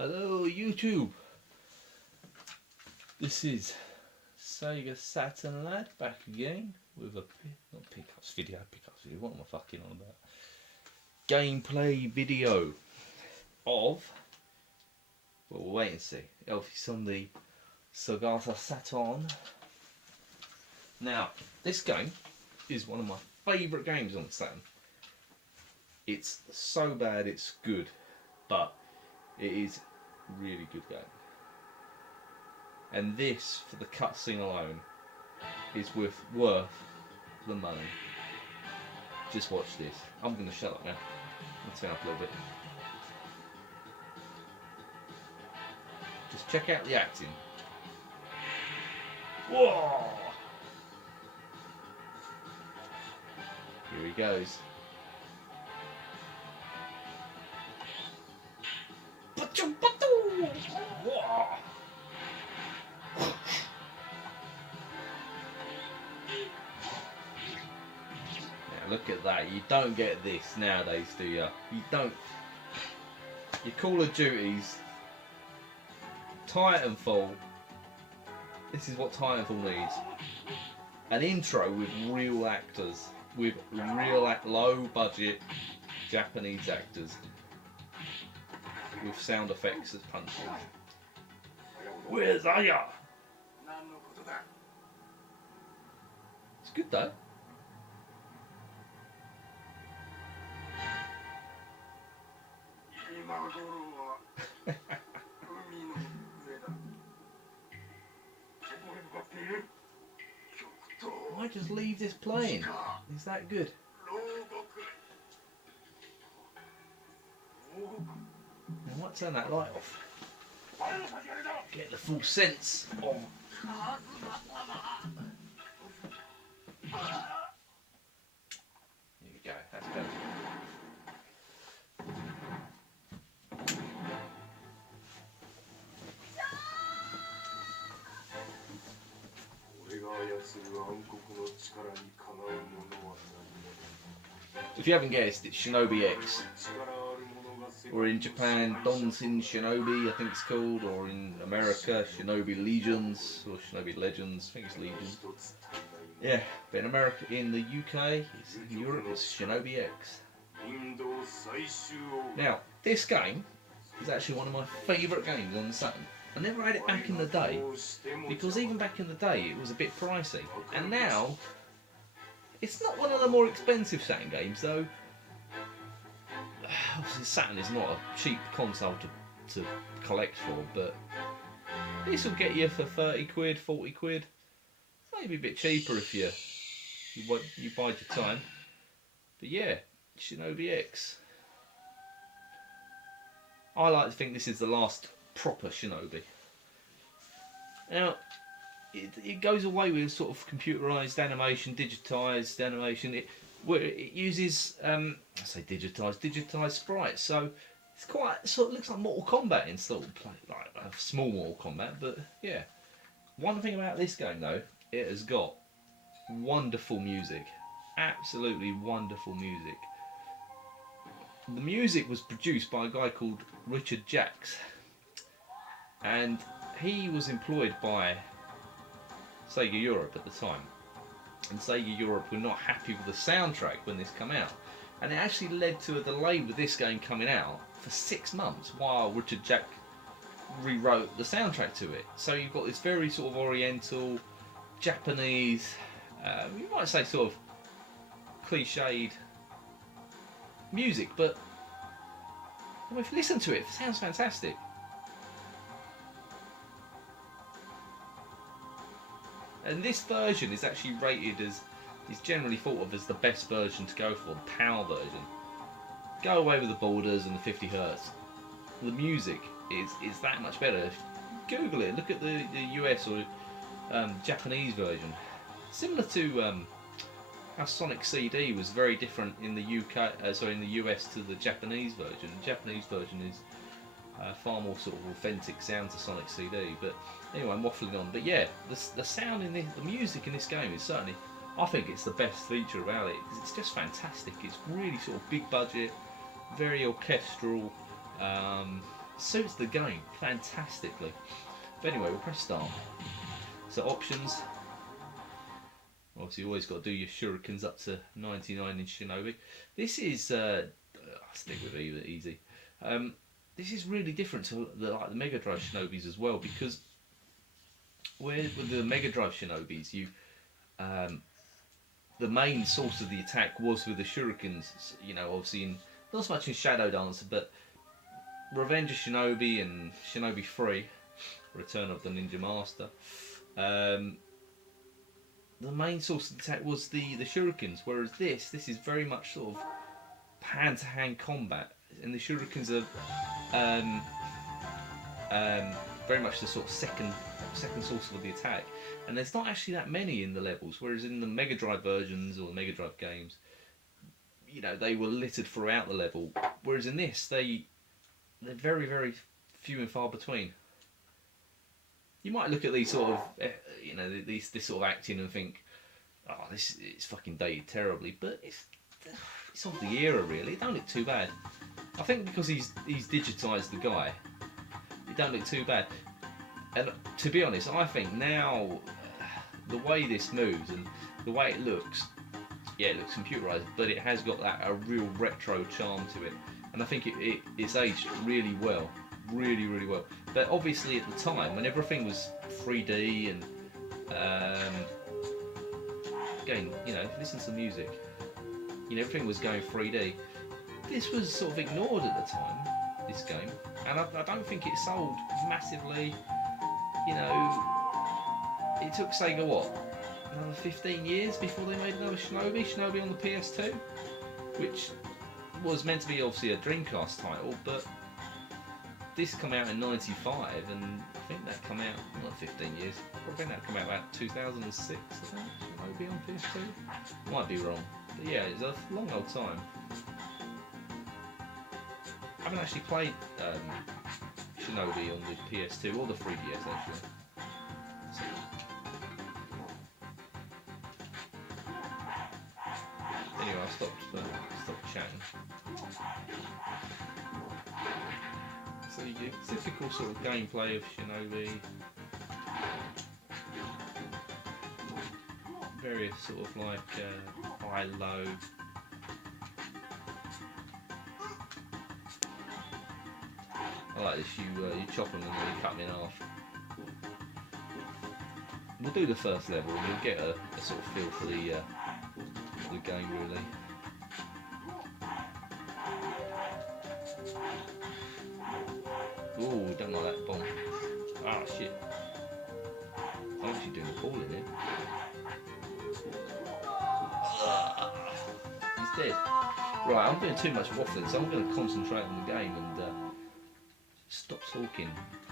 Hello YouTube. This is SEGA Saturn lad back again with a pickups video. What am I fucking on about? Gameplay video of. Well, we'll wait and see. It's on the SEGA Saturn. Now, this game is one of my favourite games on the Saturn. It's so bad it's good, but it is a really good game. And this, for the cutscene alone, is worth the money. Just watch this. I'm going to shut up now. Let's turn up a little bit. Just check out the acting. Whoa! Here he goes. Whoa! Now look at that. You don't get this nowadays, do you? You don't. Your Call of Duties, Titanfall. This is what Titanfall needs. An intro with real actors, with real low budget Japanese actors, with sound effects as punches. Where's Aya? It's good though. Why just leave this playing? Is that good? I might turn that light off. Get the full sense of. Here we go. That's better. If you haven't guessed, it's Shinobi-X. Or in Japan, Donsin Shinobi, I think it's called, or in America, Shinobi Legions, or Shinobi Legends, I think it's Legions. Yeah, but in America, in the UK, in Europe, it's Shinobi-X. Now, this game is actually one of my favourite games on the Saturn. I never had it back in the day, because even back in the day, it was a bit pricey. And now, it's not one of the more expensive Saturn games, though. Obviously Saturn is not a cheap console to collect for, but this will get you for 30 quid, 40 quid. Maybe a bit cheaper if you bide your time. But yeah, Shinobi-X. I like to think this is the last proper Shinobi. Now, it goes away with sort of computerised animation, digitised animation. It uses, I say digitised sprites, so it's quite, sort of looks like Mortal Kombat in sort of like a small Mortal Kombat, but yeah. One thing about this game though, it has got wonderful music, absolutely wonderful music. The music was produced by a guy called Richard Jacks, and he was employed by SEGA Europe at the time. And SEGA Europe were not happy with the soundtrack when this came out, and it actually led to a delay with this game coming out for 6 months while Richard Jack rewrote the soundtrack to it. So you've got this very sort of oriental, Japanese, you might say sort of cliched music, but if you listen to it, it sounds fantastic. And this version is actually rated as, is generally thought of as the best version to go for, the PAL version. Go away with the borders and the 50 Hz. The music is that much better. Google it, look at the US or Japanese version. Similar to how Sonic CD was very different in the in the US to the Japanese version. The Japanese version is far more sort of authentic sound to Sonic CD, but anyway, I'm waffling on. But yeah, the sound in the music in this game is certainly, I think it's the best feature about it, because it's just fantastic. It's really sort of big budget, very orchestral, suits the game fantastically. But anyway, we'll press start. So options. Obviously, you always got to do your shurikens up to 99 in Shinobi. This is I'll stick with easy. This is really different to the Mega Drive Shinobis as well, because with the Mega Drive Shinobis, you the main source of the attack was with the shurikens. You know, obviously not so much in Shadow Dancer, but Revenge of Shinobi and Shinobi 3, Return of the Ninja Master. The main source of the attack was the shurikens, whereas this is very much sort of hand-to-hand combat, and the shurikens are very much the sort of second source of the attack, and there's not actually that many in the levels, whereas in the Mega Drive versions or the Mega Drive games, you know, they were littered throughout the level, whereas in this they're very, very few and far between. You might look at these sort of, you know, this sort of acting and think, oh, this is fucking dated terribly, but it's of the era really. It don't look too bad. I think because he's digitised the guy, it don't look too bad. And to be honest, I think now the way this moves and the way it looks, yeah, it looks computerised, but it has got a real retro charm to it, and I think it's aged really well, really, really well. But obviously at the time, when everything was 3D and again, you know, listen to the music, you know, everything was going 3D. This was sort of ignored at the time, this game, and I don't think it sold massively. You know, it took Sega what, another 15 years before they made another Shinobi on the PS2, which was meant to be obviously a Dreamcast title, but this come out in '95, and I think that come out, not 15 years, probably that come out about 2006, I think, Shinobi on PS2. Might be wrong, but yeah, it's a long old time. I haven't actually played Shinobi on the PS2 or the 3DS actually. So. Anyway, I stopped chatting. So you get typical sort of gameplay of Shinobi. Various sort of like high, low. I like this, you chop them and then you cut them in half. We'll do the first level and you'll get a sort of feel for the game really. Ooh, don't like that bomb. Ah, shit. I'm actually doing a ball in here. He's dead. Right, I'm doing too much waffling, so I'm going to concentrate on the game and stop talking.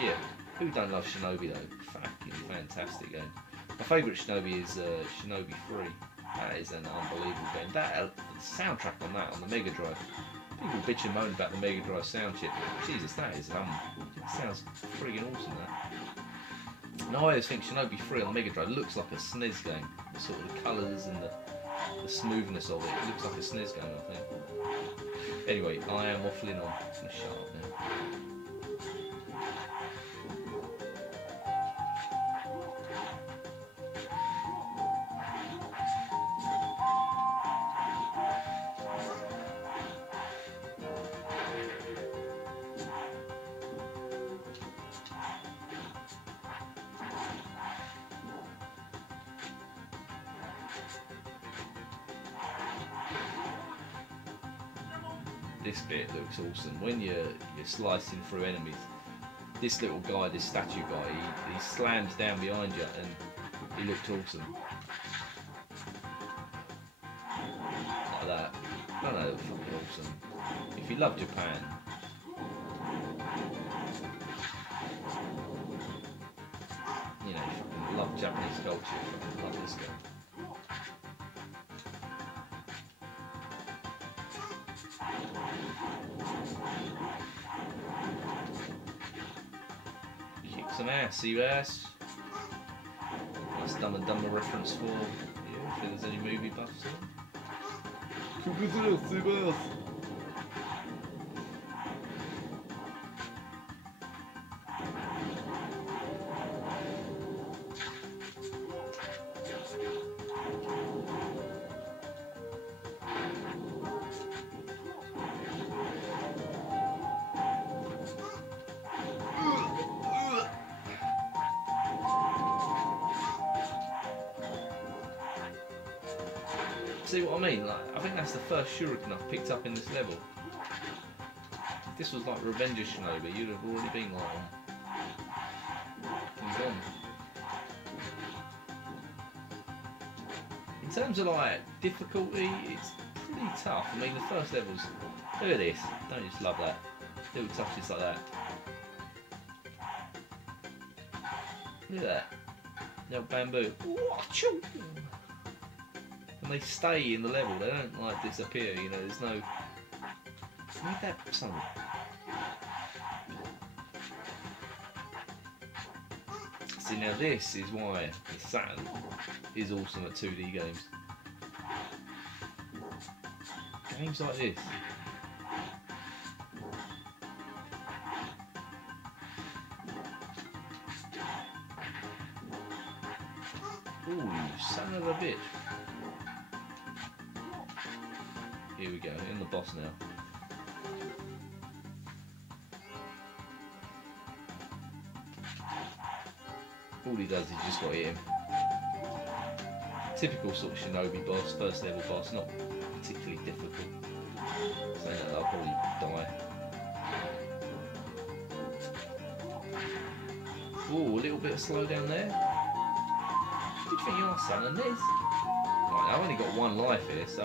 Yeah, who don't love Shinobi though? Fucking fantastic game. My favourite Shinobi is Shinobi 3. That is an unbelievable game. That the soundtrack on that on the Mega Drive. People bitch and moan about the Mega Drive sound chip. Jesus, that is it sounds friggin' awesome. That. And I always think Shinobi 3 on the Mega Drive looks like a SNES game. The sort of the colours and the smoothness of it. It looks like a SNES game, I think. Anyway, I am waffling on. I'm gonna shut up now. This bit looks awesome. When you're slicing through enemies, this little guy, this statue guy, he slams down behind you and he looked awesome. Like that. I know, fucking awesome. If you love Japan, you know, if you love Japanese culture, you love this game. Kick some ass, you ass. That's Dumb and Dumber reference for you, if there's any movie buffs in. Kick his ass, you ass. See what I mean? Like, I think that's the first shuriken I've picked up in this level. If this was like Revenge of Shinobi, you'd have already been like on. Gone. In terms of like difficulty, it's pretty tough. I mean, the first levels. Look at this. Don't you just love that? Little touches like that. Look at that. Little bamboo. And they stay in the level. They don't like disappear. You know, there's no. Need that something. See, now this is why the Saturn is awesome at 2D games. Games like this. Ooh, you son of a bitch. Here we go, in the boss now. All he does is just got to hit him. Typical sort of Shinobi boss, first level boss, not particularly difficult. Saying that I'll probably die. Ooh, a little bit of slowdown there. Who do you think you are, son? And Nez? Right, I've only got one life here, so.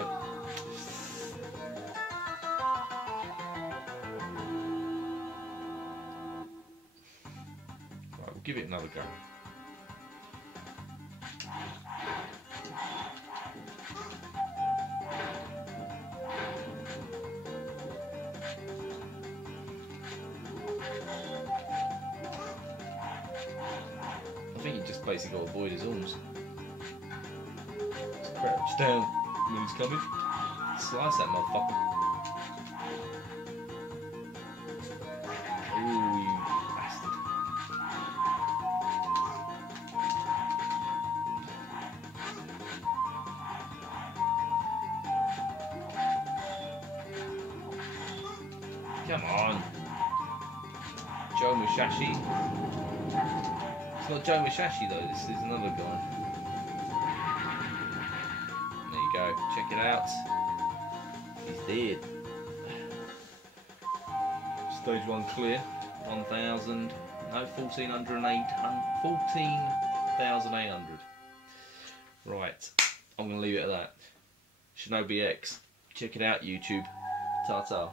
Right, we'll give it another go. I think you just basically got to avoid his arms. Just crouch down when he's coming. Slice that motherfucker. Ooh, you bastard. Come on. Joe Musashi. It's not Joe Musashi though, this is another guy. There you go, check it out. He's dead. Stage 1 clear. 1,000, no, 14,800. Right, I'm going to leave it at that. Shinobi-X. Check it out, YouTube. Ta-ta.